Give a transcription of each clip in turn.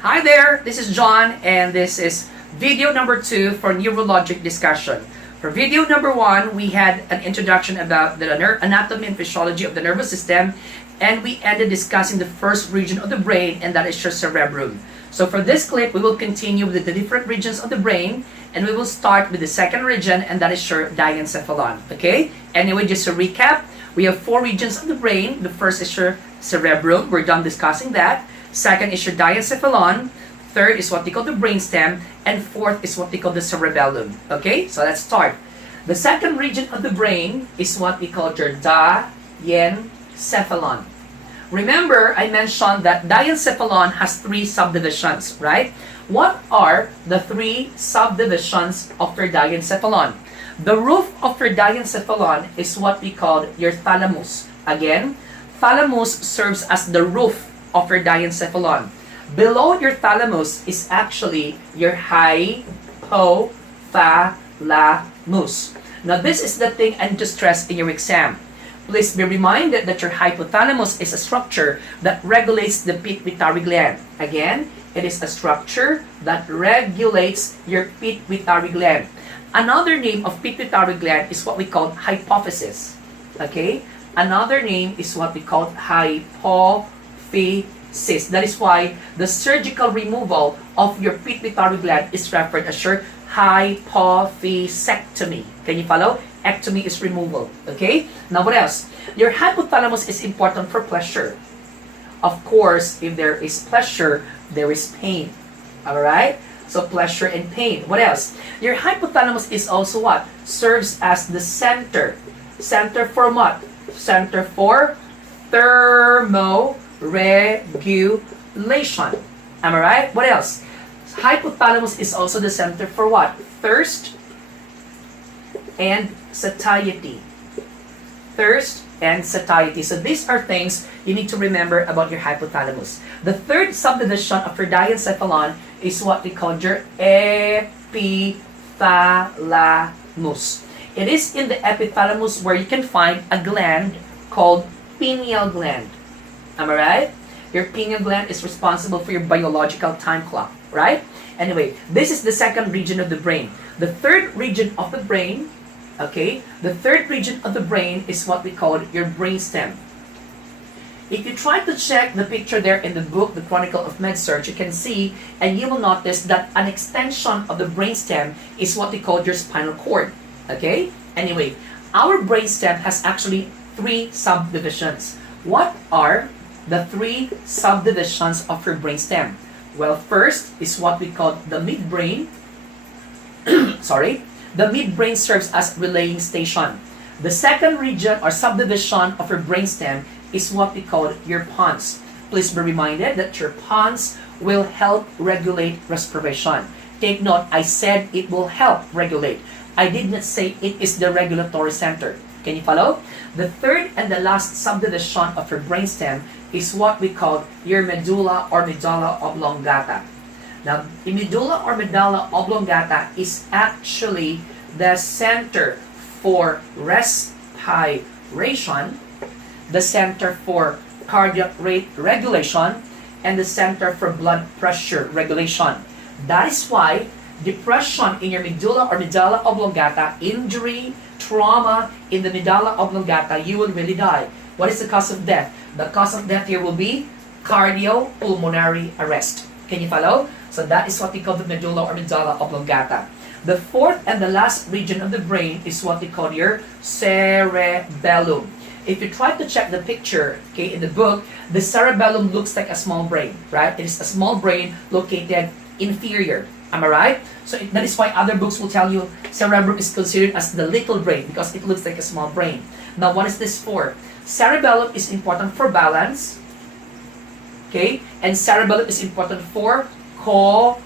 Hi there, this is John, and this is video number 2 for neurologic discussion. For video number 1, we had an introduction about the anatomy and physiology of the nervous system, and we ended discussing the first region of the brain, and that is your cerebrum. So for this clip, we will continue with the different regions of the brain, and we will start with the second region, and that is your diencephalon. Okay? Anyway, just to recap, we have 4 regions of the brain. The first is your cerebrum. We're done discussing that. Second is your diencephalon. Third is what they call the brainstem. And fourth is what they call the cerebellum. Okay? So let's start. The second region of the brain is what we call your diencephalon. Remember, I mentioned that diencephalon has 3 subdivisions, right? What are the 3 subdivisions of your diencephalon? The roof of your diencephalon is what we call your thalamus. Again, thalamus serves as the roof of your diencephalon. Below your thalamus is actually your hypothalamus. Now, this is the thing I need to stress in your exam. Please be reminded that your hypothalamus is a structure that regulates the pituitary gland. Again, it is a structure that regulates your pituitary gland. Another name of pituitary gland is what we call hypophysis. Okay? Another name is what we call hypophysis. That is why the surgical removal of your pituitary gland is referred as your hypophysectomy. Can you follow? Ectomy is removal. Okay? Now what else? Your hypothalamus is important for pleasure. Of course, if there is pleasure, there is pain. Alright? So pleasure and pain. What else? Your hypothalamus is also what? Serves as the center. Center for what? Center for thermoregulation. Am I right? What else? Hypothalamus is also the center for what? Thirst and satiety. Thirst and satiety. So these are things you need to remember about your hypothalamus. The third subdivision of your diencephalon is what we call your epithalamus. It is in the epithalamus where you can find a gland called pineal gland. Am I right? Your pineal gland is responsible for your biological time clock, right? Anyway, this is the second region of the brain. The third region of the brain, okay, the third region of the brain is what we call your brainstem. If you try to check the picture there in the book, The Chronicle of MedSearch, you can see and you will notice that an extension of the brainstem is what we call your spinal cord. Okay? Anyway, our brainstem has actually 3 subdivisions. What are the 3 subdivisions of your brainstem? Well, first is what we call the midbrain. Sorry. The midbrain serves as relaying station. The second region or subdivision of your brainstem is what we call your pons. Please be reminded that your pons will help regulate respiration. Take note, I said it will help regulate. I did not say it is the regulatory center. Can you follow? The third and the last subdivision of your brainstem is what we call your medulla or medulla oblongata. Now, the medulla or medulla oblongata is actually the center for respiration, the center for cardiac rate regulation, and the center for blood pressure regulation. That is why depression in your medulla or medulla oblongata, injury, trauma in the medulla oblongata, you will really die. What is the cause of death? The cause of death here will be cardiopulmonary arrest. Can you follow? So that is what we call the medulla or medulla oblongata. The fourth and the last region of the brain is what we call your cerebellum. If you try to check the picture, okay, in the book, the cerebellum looks like a small brain, right? It is a small brain located inferior. Am I right? So that is why other books will tell you cerebrum is considered as the little brain because it looks like a small brain. Now, what is this for? Cerebellum is important for balance, okay? And cerebellum is important for coordination.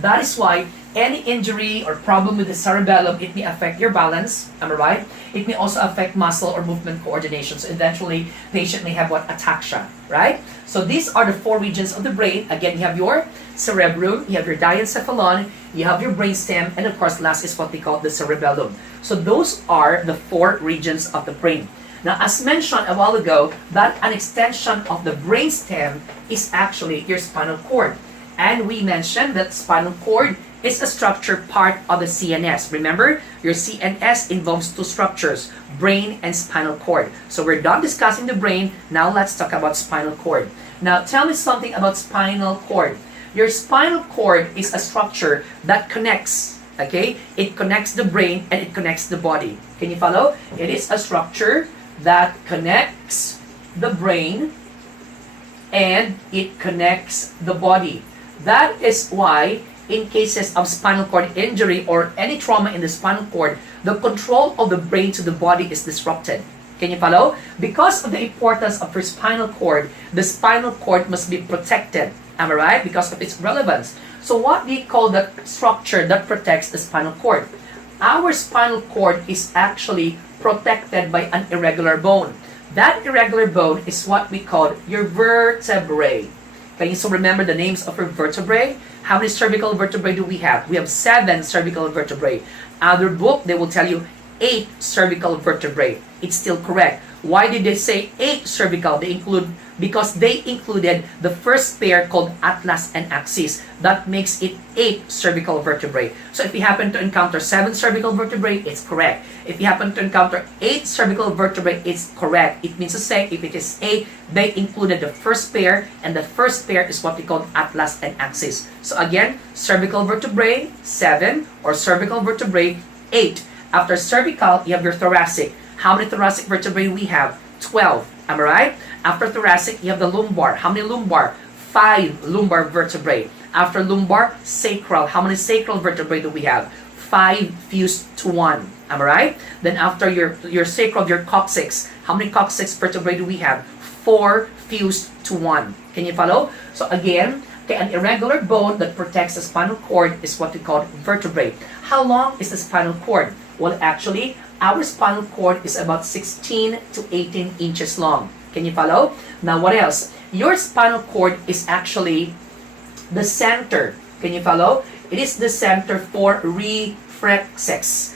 That is why any injury or problem with the cerebellum, it may affect your balance, am I right? It may also affect muscle or movement coordination. So eventually, patient may have what? Ataxia, right? So these are the 4 regions of the brain. Again, you have your cerebrum, you have your diencephalon, you have your brainstem, and of course, last is what we call the cerebellum. So those are the 4 regions of the brain. Now, as mentioned a while ago, that an extension of the brainstem is actually your spinal cord. And we mentioned that spinal cord is a structure part of the CNS. Remember, your CNS involves two structures, brain and spinal cord. So we're done discussing the brain. Now let's talk about spinal cord. Now tell me something about spinal cord. Your spinal cord is a structure that connects, okay? It connects the brain and it connects the body. Can you follow? It is a structure that connects the brain and it connects the body. That is why in cases of spinal cord injury or any trauma in the spinal cord, the control of the brain to the body is disrupted. Can you follow? Because of the importance of your spinal cord, the spinal cord must be protected. Am I right? Because of its relevance. So what do you call the structure that protects the spinal cord? Our spinal cord is actually protected by an irregular bone. That irregular bone is what we call your vertebrae. Can you still remember the names of your vertebrae? How many cervical vertebrae do we have? We have 7 cervical vertebrae. Other book, they will tell you 8 cervical vertebrae. It's still correct. Why did they say 8 cervical? Because they included the first pair called atlas and axis. That makes it 8 cervical vertebrae. So if you happen to encounter 7 cervical vertebrae, it's correct. If you happen to encounter 8 cervical vertebrae, it's correct. It means to say, if it is 8, they included the first pair, and the first pair is what we call atlas and axis. So again, cervical vertebrae, 7, or cervical vertebrae, 8. After cervical, you have your thoracic. How many thoracic vertebrae we have? 12. Am I right? After thoracic, you have the lumbar. How many lumbar? 5 lumbar vertebrae. After lumbar, sacral. How many sacral vertebrae do we have? 5 fused to 1. Am I right? Then after your sacral, your coccyx. How many coccyx vertebrae do we have? 4 fused to 1. Can you follow? So again, okay, an irregular bone that protects the spinal cord is what we call vertebrae. How long is the spinal cord? Well, actually, our spinal cord is about 16 to 18 inches long. Can you follow? Now, what else? Your spinal cord is actually the center. Can you follow? It is the center for reflexes.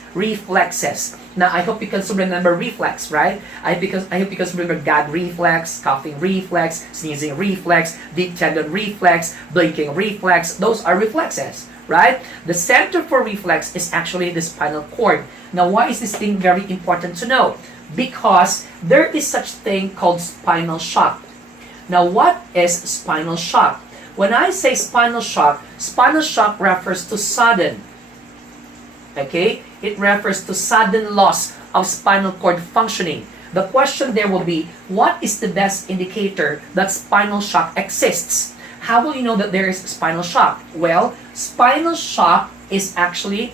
Now, I hope you can still remember reflex, right? I hope you can still remember gag reflex, coughing reflex, sneezing reflex, deep tendon reflex, blinking reflex. Those are reflexes, right? The center for reflex is actually the spinal cord. Now, why is this thing very important to know? Because there is such thing called spinal shock. Now, what is spinal shock? When I say spinal shock refers to sudden. Okay? It refers to sudden loss of spinal cord functioning. The question there will be, what is the best indicator that spinal shock exists? How will you know that there is spinal shock? Well, spinal shock is actually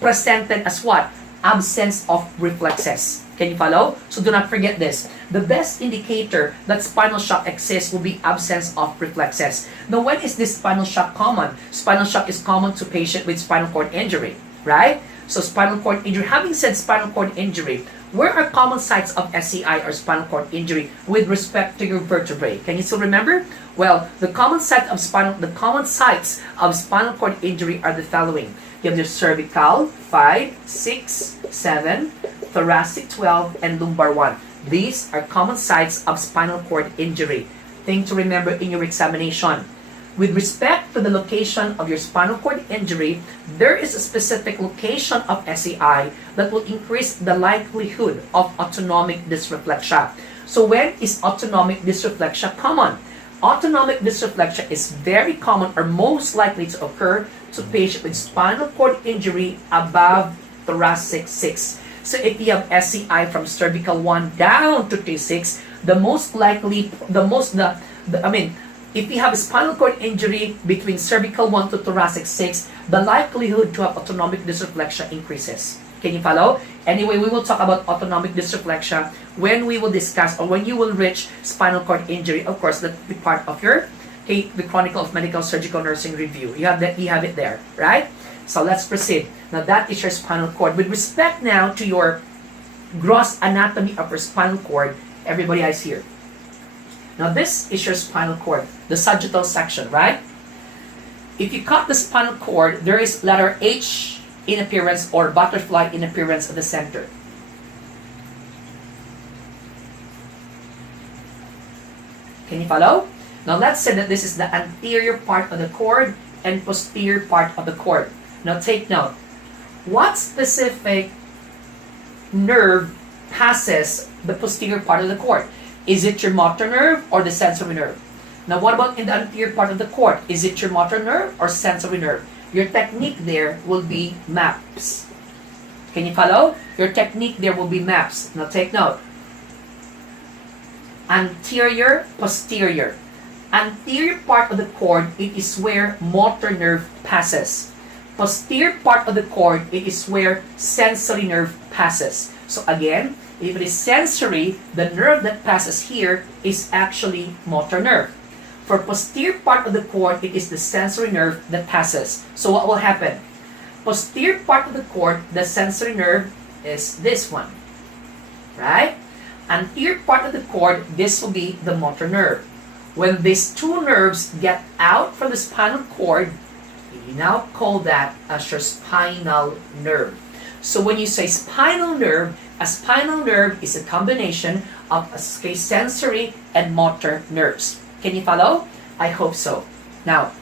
presented as what? Absence of reflexes. Can you follow? So do not forget this. The best indicator that spinal shock exists will be absence of reflexes. Now, when is this spinal shock common? Spinal shock is common to patients with spinal cord injury, right? So spinal cord injury. Having said spinal cord injury, where are common sites of SCI or spinal cord injury with respect to your vertebrae? Can you still remember? Well, the common sites of spinal cord injury are the following. You have your cervical, 5, 6, 7, thoracic, 12, and lumbar, 1. These are common sites of spinal cord injury. Thing to remember in your examination. With respect to the location of your spinal cord injury, there is a specific location of SCI that will increase the likelihood of autonomic dysreflexia. So when is autonomic dysreflexia common? Autonomic dysreflexia is very common or most likely to occur to patients with spinal cord injury above thoracic 6. So if you have SCI from cervical 1 down to T6, if you have a spinal cord injury between cervical 1 to thoracic 6, the likelihood to have autonomic dysreflexia increases. Can you follow? Anyway, we will talk about autonomic dysreflexia when we will discuss or when you will reach spinal cord injury. Of course, that will be part of your the Chronicle of Medical Surgical Nursing Review. You have it there, right? So let's proceed. Now that is your spinal cord. With respect now to your gross anatomy of your spinal cord, everybody eyes here. Now this is your spinal cord, the sagittal section, right? If you cut the spinal cord, there is letter H in appearance or butterfly in appearance at the center. Can you follow? Now let's say that this is the anterior part of the cord and posterior part of the cord. Now take note. What specific nerve passes the posterior part of the cord? Is it your motor nerve or the sensory nerve? Now what about in the anterior part of the cord? Is it your motor nerve or sensory nerve? Your technique there will be MAPS. Can you follow? Your technique there will be MAPS. Now take note. Anterior, posterior. Anterior part of the cord, it is where motor nerve passes. Posterior part of the cord, it is where sensory nerve passes. So again, if it is sensory, the nerve that passes here is actually motor nerve. For posterior part of the cord, it is the sensory nerve that passes. So what will happen? Posterior part of the cord, the sensory nerve is this one. Right? Anterior part of the cord, this will be the motor nerve. When these two nerves get out from the spinal cord, you now call that as your spinal nerve. So when you say spinal nerve, a spinal nerve is a combination of sensory and motor nerves. Can you follow? I hope so. Now,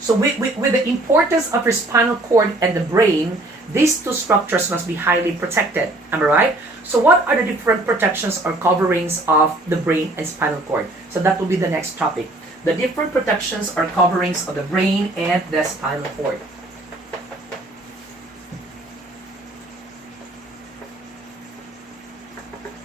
so with the importance of your spinal cord and the brain, these two structures must be highly protected. Am I right? So what are the different protections or coverings of the brain and spinal cord? So that will be the next topic. The different protections or coverings of the brain and the spinal cord.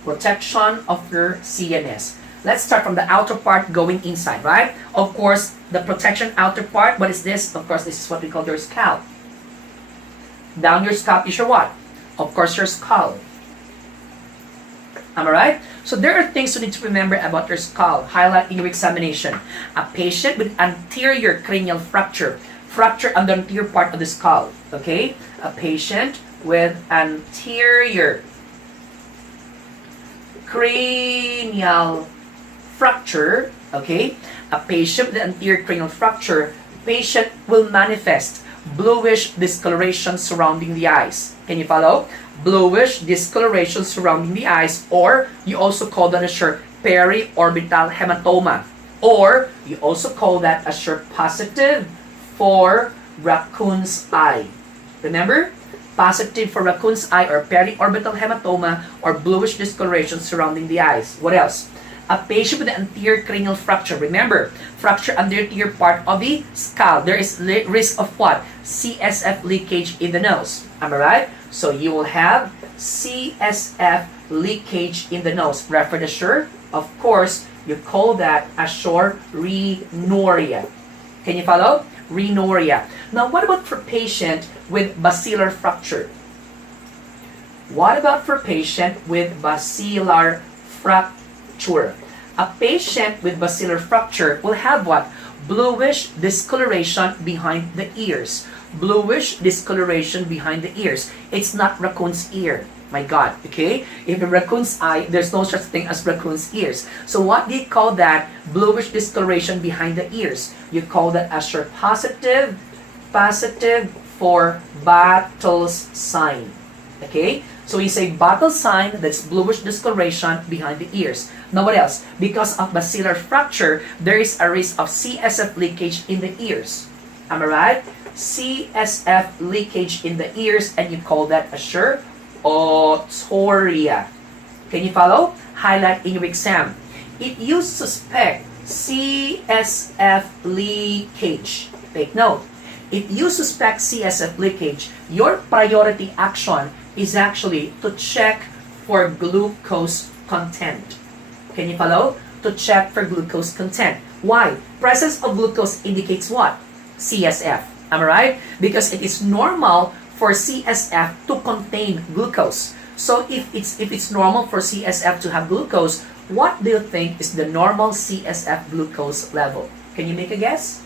Protection of your CNS. Let's start from the outer part going inside, right? Of course, the protection outer part, what is this? Of course, this is what we call your scalp. Down your scalp is your what? Of course, your skull. Am I right? So there are things you need to remember about your skull. Highlight in your examination. A patient with anterior cranial fracture. Fracture on the anterior part of the skull. Okay? A patient with anterior cranial fracture. Okay? A patient with anterior cranial fracture. Patient will manifest bluish discoloration surrounding the eyes. Can you follow? Bluish discoloration surrounding the eyes, or you also call that as your periorbital hematoma, or you also call that as your positive for raccoon's eye. Remember? Positive for raccoon's eye or periorbital hematoma or bluish discoloration surrounding the eyes. What else? A patient with an anterior cranial fracture. Remember, fracture under the anterior part of the skull. There is risk of what? CSF leakage in the nose. Am I right? So you will have CSF leakage in the nose. Refer to sure. Of course, you call that as your rhinorrhea. Can you follow? Rhinorrhea. Now, what about for patient with basilar fracture? What about for patient with basilar fracture? A patient with basilar fracture will have what? Bluish discoloration behind the ears. Bluish discoloration behind the ears. It's not raccoon's ear. My God, okay? If a raccoon's eye, there's no such thing as raccoon's ears. So what do you call that? Bluish discoloration behind the ears. You call that as your positive for Battle's sign. Okay? So you say battle sign, that's bluish discoloration behind the ears. Now what else? Because of basilar fracture, there is a risk of CSF leakage in the ears. Am I right? CSF leakage in the ears, and you call that as your otorrhea. Can you follow? Highlight in your exam. If you suspect CSF leakage, take note. If you suspect CSF leakage, your priority action is actually to check for glucose content. Can you follow? To check for glucose content. Why? Presence of glucose indicates what? CSF. Am I right? Because it is normal for CSF to contain glucose. So if it's normal for CSF to have glucose, what do you think is the normal CSF glucose level? Can you make a guess?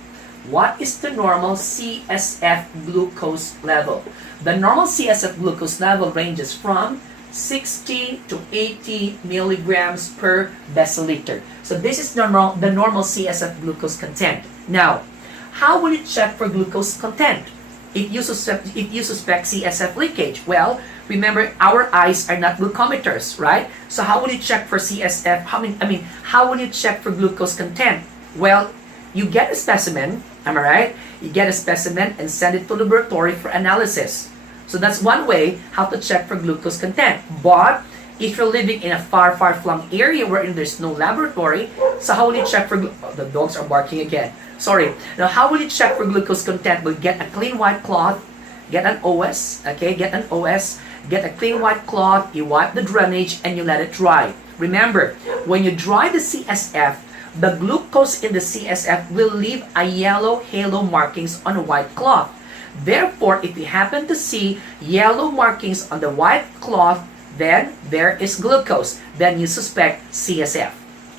What is the normal CSF glucose level? The normal CSF glucose level ranges from 60 to 80 milligrams per deciliter. So this is the normal CSF glucose content. Now, how will you check for glucose content? if you suspect CSF leakage? Well, remember, our eyes are not glucometers, right? So how will you check for CSF? How will you check for glucose content? Well, you get a specimen, am I right? You get a specimen and send it to laboratory for analysis. So that's one way how to check for glucose content. But if you're living in a far, far flung area wherein there's no laboratory, so how will you check for the dogs are barking again. Sorry. Now, how will you check for glucose content? We'll get a clean white cloth, get an OS, okay? Get a clean white cloth, you wipe the drainage, and you let it dry. Remember, when you dry the CSF, the glucose in the CSF will leave a yellow halo markings on a white cloth. Therefore, if you happen to see yellow markings on the white cloth, then there is glucose. Then you suspect CSF.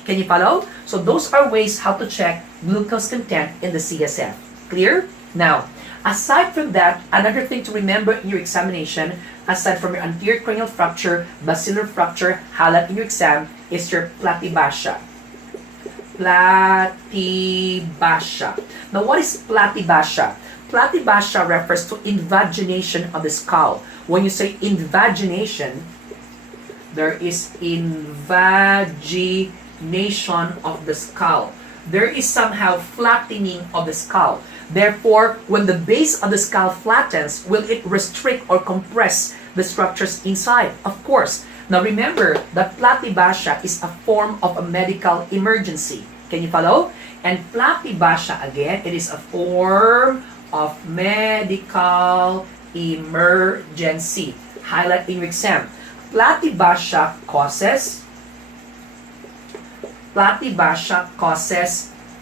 Can you follow? So those are ways how to check glucose content in the CSF. Clear? Now, aside from that, another thing to remember in your examination, aside from your anterior cranial fracture, basilar fracture, highlight in your exam, is your platybastia. Platybastia. Now, what is platybastia? Platybastia refers to invagination of the skull. When you say invagination, there is invagination of the skull. There is somehow flattening of the skull. Therefore, when the base of the skull flattens, will it restrict or compress the structures inside? Of course. Now remember that platybastia is a form of a medical emergency. Can you follow? And platybastia, again, it is a form of medical emergency. Highlight in your exam. Platybastia causes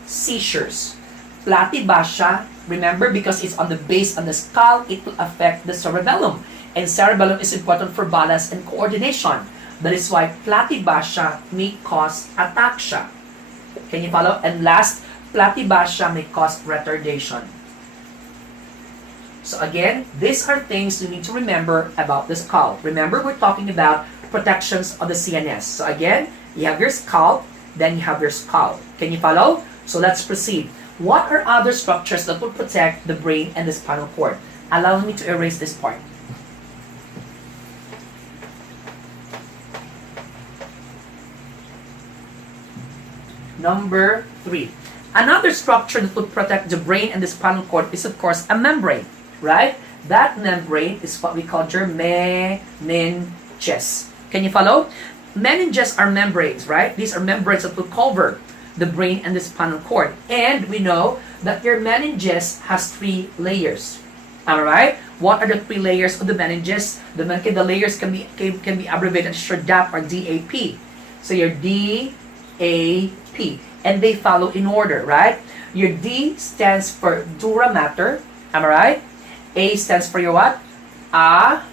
seizures. Platybastia, remember, because it's on the base of the skull, it will affect the cerebellum. And cerebellum is important for balance and coordination. That is why platybastia may cause ataxia. Can you follow? And last, platybastia may cause retardation. So again, these are things you need to remember about the skull. Remember, we're talking about protections of the CNS. So again, you have your scalp, then you have your skull. Can you follow? So let's proceed. What are other structures that will protect the brain and the spinal cord? Allow me to erase this part. Number 3. Another structure that will protect the brain and the spinal cord is, of course, a membrane. Right? That membrane is what we call your meninges. Can you follow? Meninges are membranes, right? These are membranes that will cover the brain and the spinal cord. And we know that your meninges has 3 layers. Alright? What are the 3 layers of the meninges? The layers can be abbreviated as your DAP or DAP. So your DAP. And they follow in order, right? Your D stands for dura mater. Am I right? A stands for your what? Arachnoid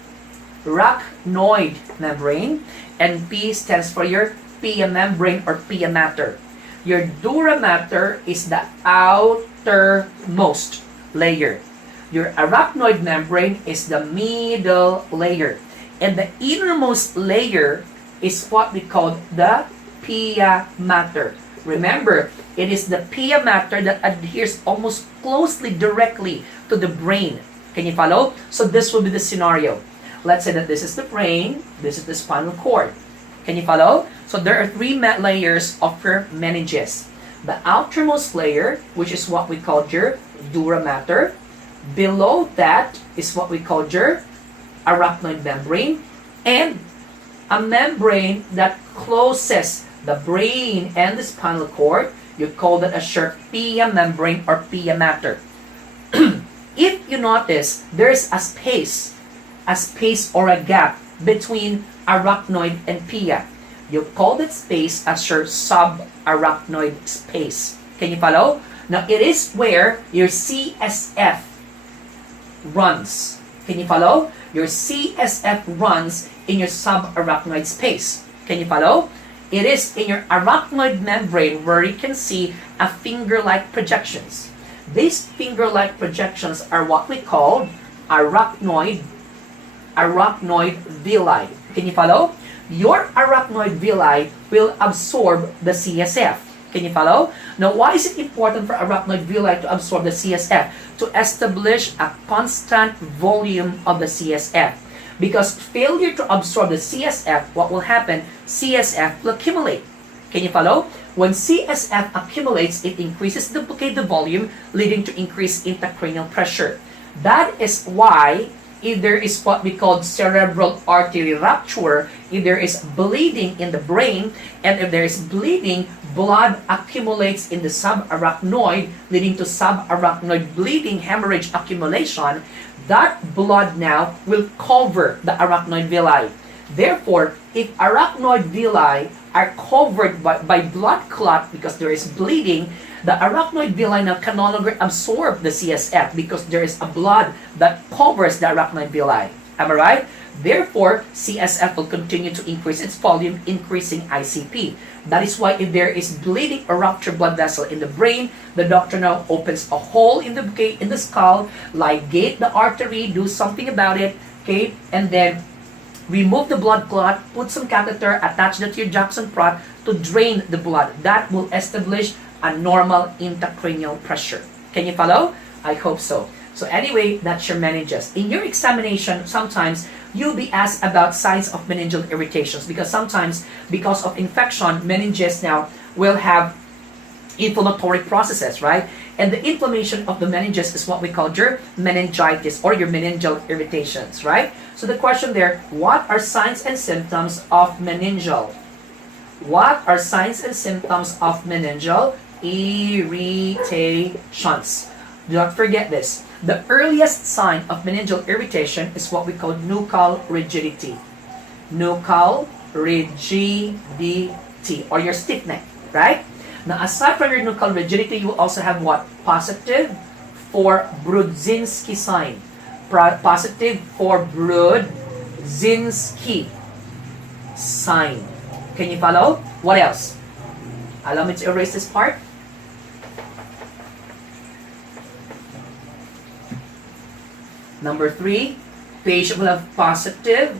membrane. And P stands for your pia membrane or pia mater. Your dura mater is the outermost layer. Your arachnoid membrane is the middle layer. And the innermost layer is what we call the pia mater. Remember, it is the pia mater that adheres almost closely directly to the brain. Can you follow? So this will be the scenario. Let's say that this is the brain, this is the spinal cord. Can you follow? So there are 3 layers of your meninges. The outermost layer, which is what we call your dura mater. Below that is what we call your arachnoid membrane. And a membrane that closes the brain and the spinal cord, you call that as your pia membrane or pia mater. If you notice, there's a space or a gap between arachnoid and pia. You call that space as your subarachnoid space. Can you follow? Now, it is where your CSF runs. Can you follow? Your CSF runs in your subarachnoid space. Can you follow? It is in your arachnoid membrane where you can see a finger-like projections. These finger-like projections are what we call arachnoid villi. Can you follow? Your arachnoid villi will absorb the CSF. Can you follow? Now, why is it important for arachnoid villi to absorb the CSF? To establish a constant volume of the CSF. Because failure to absorb the CSF, what will happen? CSF will accumulate. Can you follow? When CSF accumulates, it increases the volume, leading to increased intracranial pressure. That is why if there is what we call cerebral artery rupture, if there is bleeding in the brain, and if there is bleeding, blood accumulates in the subarachnoid, leading to subarachnoid bleeding, hemorrhage accumulation, that blood now will cover the arachnoid villi. Therefore, if arachnoid villi are covered by blood clot because there is bleeding, the arachnoid villi now can no longer absorb the CSF because there is a blood that covers the arachnoid villi. Am I right? Therefore, CSF will continue to increase its volume, increasing ICP. That is why if there is bleeding or ruptured blood vessel in the brain, the doctor now opens a hole in the skull, ligate the artery, do something about it, okay, and then remove the blood clot, put some catheter, attach that to your Jackson prot to drain the blood. That will establish a normal intracranial pressure. Can you follow? I hope so. So anyway, that's your meninges. In your examination, sometimes you'll be asked about signs of meningeal irritations because sometimes, because of infection, meninges now will have inflammatory processes, right? And the inflammation of the meninges is what we call your meningitis or your meningeal irritations, right? So the question there, what are signs and symptoms of meningeal? What are signs and symptoms of meningeal irritations? Do not forget this. The earliest sign of meningeal irritation is what we call nuchal rigidity. Nuchal rigidity, or your stiff neck, right? Now, aside from your nuchal rigidity, you will also have what? Positive for Brudzinski sign. Positive for Brudzinski sign. Can you follow? What else? Allow me to erase this part. Number 3, patient will have positive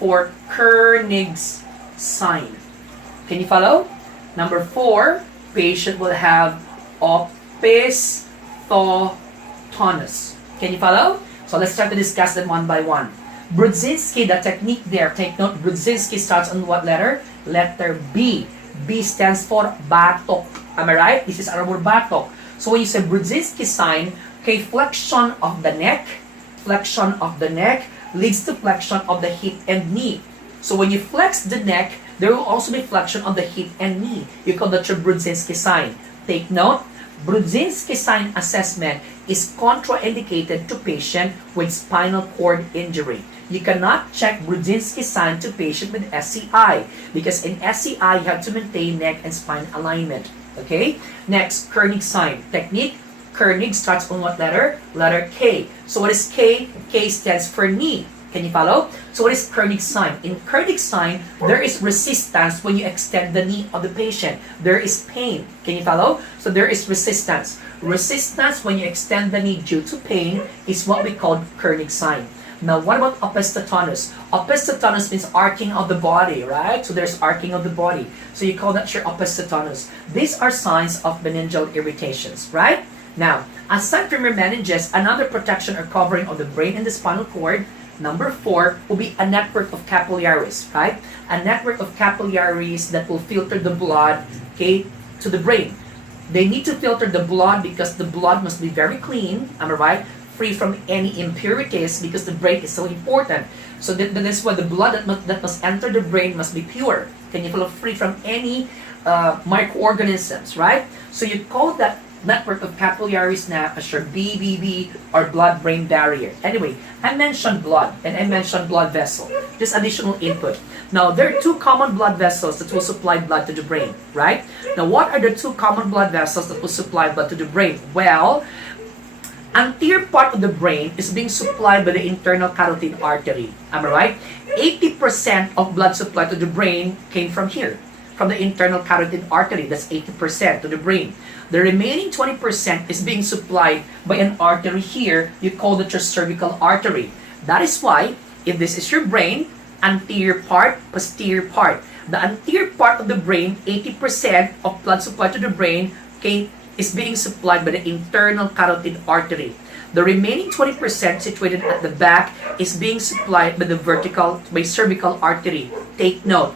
for Kernig's sign. Can you follow? Number 4, patient will have opisthotonus. Can you follow? So let's start to discuss them one by one. Brudzinski, the technique there, take note, Brudzinski starts on what letter? Letter B. B stands for batok. Am I right? This is our word batok. So when you say Brudzinski sign, okay, flexion of the neck leads to flexion of the hip and knee. So when you flex the neck, there will also be flexion of the hip and knee. You call that your Brudzinski sign. Take note, Brudzinski sign assessment is contraindicated to patient with spinal cord injury. You cannot check Brudzinski sign to patient with SCI because in SCI you have to maintain neck and spine alignment. Okay? Next, Kernig sign. Technique, Kernig starts on what letter? Letter K. So what is K? K stands for knee. Can you follow? So what is Kernig sign? In Kernig sign, there is resistance when you extend the knee of the patient. There is pain. Can you follow? So there is resistance. Resistance when you extend the knee due to pain is what we call Kernig sign. Now, what about opisthotonus? Opisthotonus means arcing of the body, right? So there's arcing of the body. So you call that your opisthotonus. These are signs of meningeal irritations, right? Now, aside from your meninges, another protection or covering of the brain and the spinal cord, number 4, will be a network of capillaries, right? A network of capillaries that will filter the blood, okay, to the brain. They need to filter the blood because the blood must be very clean, am I right? Free from any impurities because the brain is so important. So that is why the blood that must enter the brain must be pure. Can you follow? Free from any microorganisms, right? So you call that network of capillaries now as your BBB or blood-brain barrier. Anyway, I mentioned blood and I mentioned blood vessel. Just additional input. Now, there are 2 common blood vessels that will supply blood to the brain, right? Now, what are the 2 common blood vessels that will supply blood to the brain? Well, anterior part of the brain is being supplied by the internal carotid artery. Am I right? 80% of blood supply to the brain came from here, from the internal carotid artery. That's 80% to the brain. The remaining 20% is being supplied by an artery here. You call it your cervical artery. That is why, if this is your brain, anterior part, posterior part. The anterior part of the brain, 80% of blood supply to the brain, okay, is being supplied by the internal carotid artery. The remaining 20% situated at the back is being supplied by cervical artery. Take note,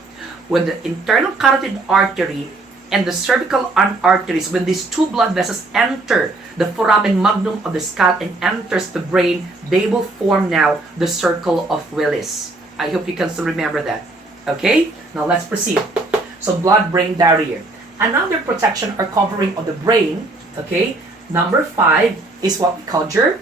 when the internal carotid artery and the cervical arteries, when these two blood vessels enter the foramen magnum of the skull and enters the brain, they will form now the circle of Willis. I hope you can still remember that. Okay? Now let's proceed. So blood-brain barrier. Another protection or covering of the brain, okay? Number 5 is what we call your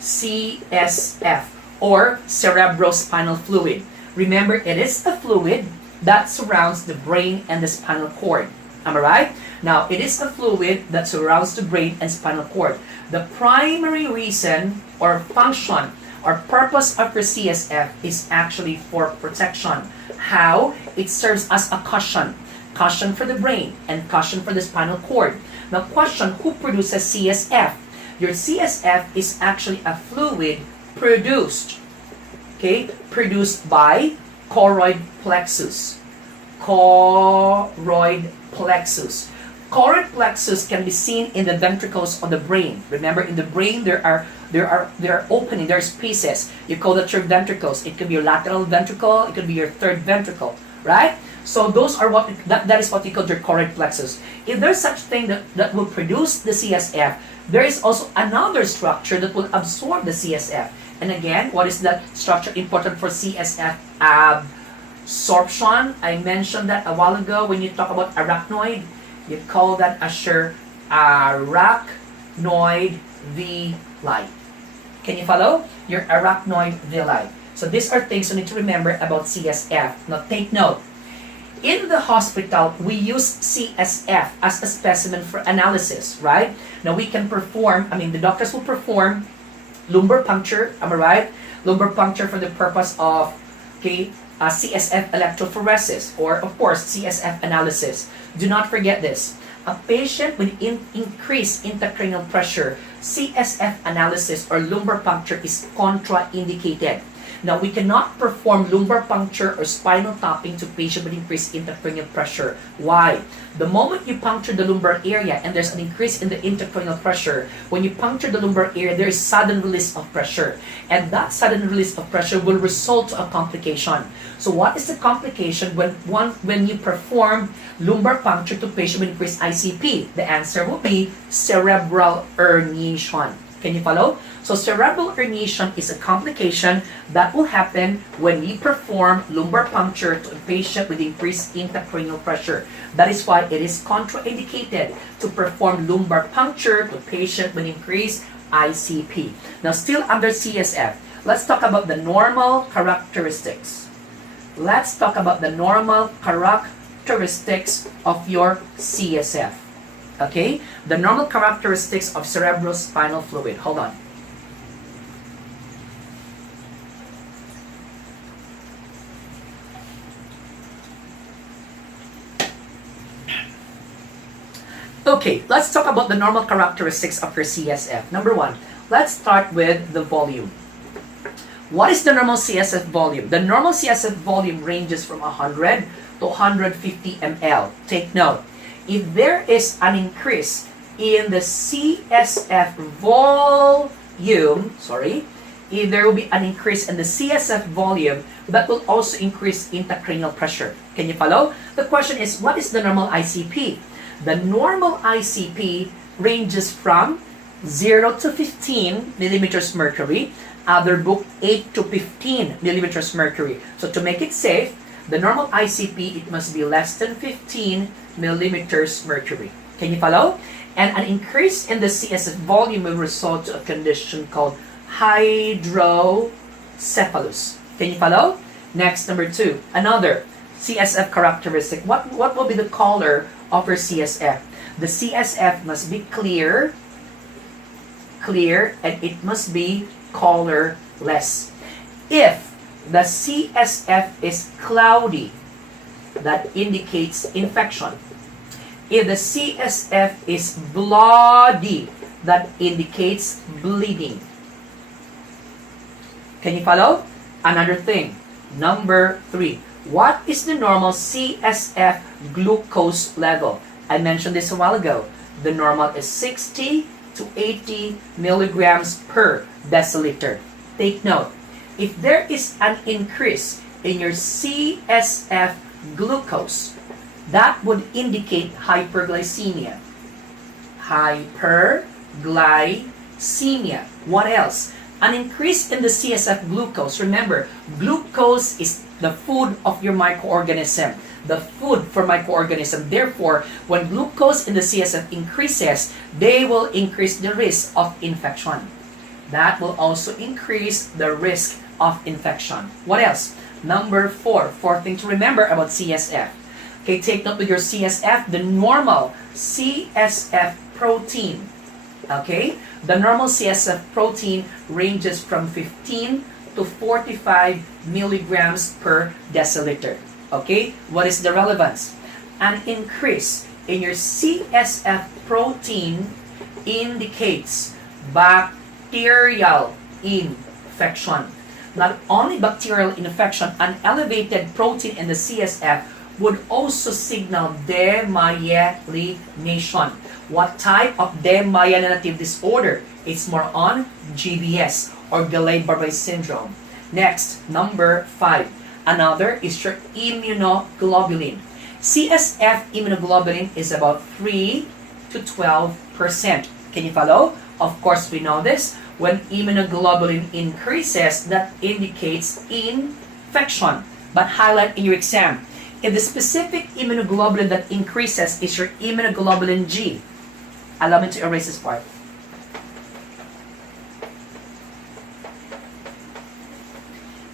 CSF or cerebrospinal fluid. Remember, it is a fluid that surrounds the brain and the spinal cord. Am I right? Now, it is a fluid that surrounds the brain and spinal cord. The primary reason or function or purpose of your CSF is actually for protection. How? It serves as a cushion. Cushion for the brain and cushion for the spinal cord. Now, question, who produces CSF? Your CSF is actually a fluid produced, okay, produced by choroid plexus. Choroid plexus. Choroid plexus can be seen in the ventricles of the brain. Remember, in the brain there are opening, there are spaces. You call that your ventricles. It could be your lateral ventricle, it could be your third ventricle, right? So those are that is what we call your choroid plexus. If there's such thing that will produce the CSF, there is also another structure that will absorb the CSF. And again, what is that structure important for CSF absorption? I mentioned that a while ago when you talk about arachnoid. You call that as your arachnoid villi. Can you follow? Your arachnoid villi. So these are things you need to remember about CSF. Now take note. In the hospital, we use CSF as a specimen for analysis, right? Now we can perform, the doctors will perform lumbar puncture, am I right? Lumbar puncture for the purpose of, CSF electrophoresis, or of course, CSF analysis. Do not forget this. A patient with increased intracranial pressure, CSF analysis or lumbar puncture is contraindicated. Now, we cannot perform lumbar puncture or spinal tapping to patient with increased intracranial pressure. Why? The moment you puncture the lumbar area and there's an increase in the intracranial pressure, when you puncture the lumbar area, there is sudden release of pressure. And that sudden release of pressure will result to a complication. So what is the complication when you perform lumbar puncture to patient with increased ICP? The answer will be cerebral herniation. Can you follow? So cerebral herniation is a complication that will happen when we perform lumbar puncture to a patient with increased intracranial pressure. That is why it is contraindicated to perform lumbar puncture to a patient with increased ICP. Now still under CSF, let's talk about the normal characteristics. Let's talk about the normal characteristics of your CSF. Okay? The normal characteristics of cerebrospinal fluid. Hold on. Okay, let's talk about the normal characteristics of your CSF. Number 1, let's start with the volume. What is the normal CSF volume? The normal CSF volume ranges from 100 to 150 ml. Take note. If there is an increase in the CSF volume, if there will be an increase in the CSF volume, that will also increase intracranial pressure. Can you follow? The question is, what is the normal ICP? The normal ICP ranges from 0 to 15 millimeters mercury. Other book, 8 to 15 millimeters mercury. So to make it safe, the normal ICP, it must be less than 15 millimeters mercury. Can you follow? And an increase in the CSF volume will result to a condition called hydrocephalus. Can you follow? Next, number 2, another CSF characteristic. What will be the color of your CSF? The CSF must be clear, and it must be colorless. If the CSF is cloudy, that indicates infection. If the CSF is bloody, that indicates bleeding. Can you follow? Another thing, number 3. What is the normal CSF glucose level? I mentioned this a while ago. The normal is 60 to 80 milligrams per deciliter. Take note, if there is an increase in your CSF glucose, that would indicate hyperglycemia. Hyperglycemia. What else? An increase in the CSF glucose. Remember, glucose is the food of your microorganism. The food for microorganism. Therefore, when glucose in the CSF increases, they will increase the risk of infection. That will also increase the risk of infection. What else? Number 4. Fourth thing to remember about CSF. Okay, take note with your CSF, the normal CSF protein. Okay, the normal CSF protein ranges from 15 to 45 milligrams per deciliter. Okay, what is the relevance? An increase in your CSF protein indicates bacterial infection. Not only bacterial infection, an elevated protein in the CSF would also signal demyelination. What type of demyelinative disorder? It's more on GBS or Guillain-Barré syndrome. Next, number 5. Another is your immunoglobulin. CSF immunoglobulin is about 3 to 12%. Can you follow? Of course, we know this. When immunoglobulin increases, that indicates infection. But highlight in your exam, if the specific immunoglobulin that increases is your immunoglobulin G, allow me to erase this part.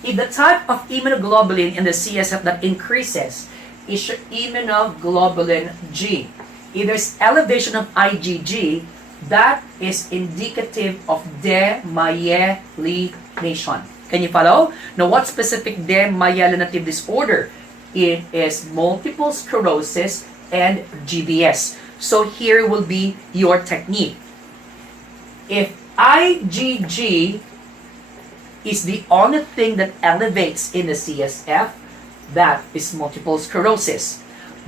If the type of immunoglobulin in the CSF that increases is your immunoglobulin G, if there's elevation of IgG, that is indicative of demyelination. Can you follow? Now, what specific demyelinative disorder? It is multiple sclerosis and GBS. So here will be your technique. If IgG is the only thing that elevates in the CSF, that is multiple sclerosis.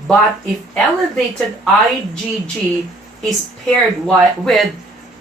But if elevated IgG is paired with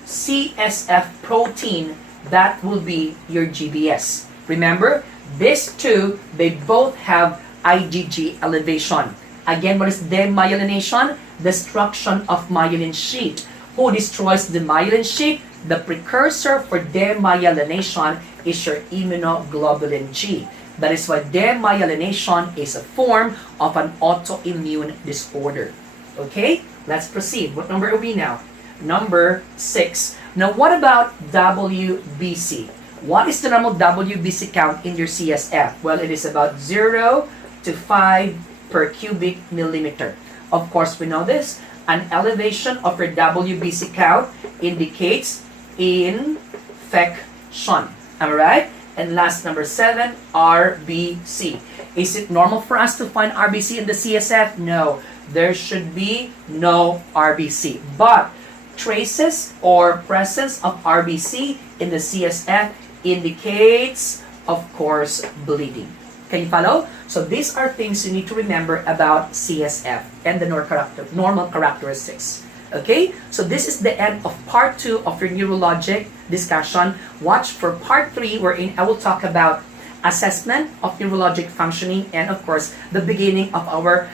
CSF protein, that will be your GBS. Remember, these two, they both have IgG elevation. Again, what is demyelination? Destruction of myelin sheath. Who destroys the myelin sheath? The precursor for demyelination is your immunoglobulin G. That is why demyelination is a form of an autoimmune disorder. Okay, let's proceed. What number are we now? Number 6. Now, what about WBC? What is the normal WBC count in your CSF? Well, it is about 0 to 5 per cubic millimeter. Of course, we know this. An elevation of your WBC count indicates infection. Am I right? And last, number 7, RBC. Is it normal for us to find RBC in the CSF? No. There should be no RBC. But traces or presence of RBC in the CSF indicates, of course, bleeding. Can you follow? So these are things you need to remember about CSF and the normal characteristics. Okay? So this is the end of part 2 of your neurologic discussion. Watch for part 3 wherein I will talk about assessment of neurologic functioning and, of course, the beginning of our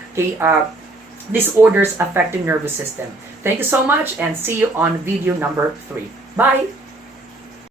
disorders affecting nervous system. Thank you so much and see you on video number 3. Bye!